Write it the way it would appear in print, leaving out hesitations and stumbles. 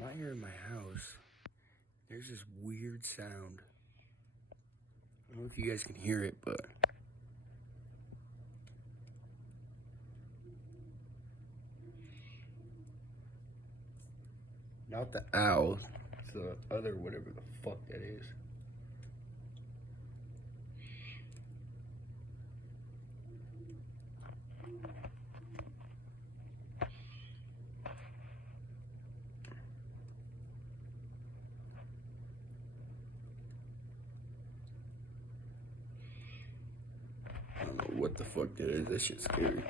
I'm out here in my house. There's this weird sound. I don't know if you guys can hear it, but not the owl, it's the other whatever the fuck that is. I don't know what the fuck that is. That shit's scary.